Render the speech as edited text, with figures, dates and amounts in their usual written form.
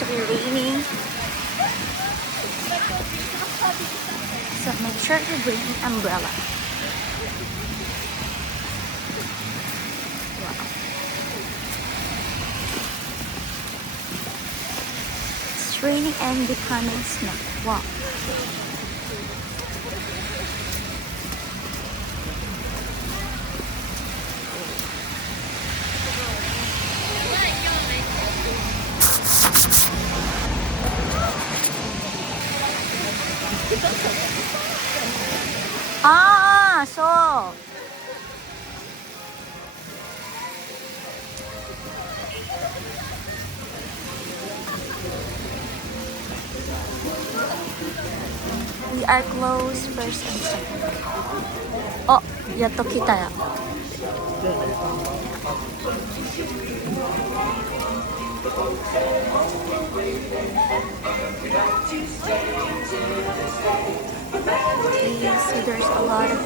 actually raining. So make sure to bring an umbrella. Wow. It's raining and becoming snow. Wow. So we are closed first and second. Oh, yato kita ya. Okay, so there's a lot of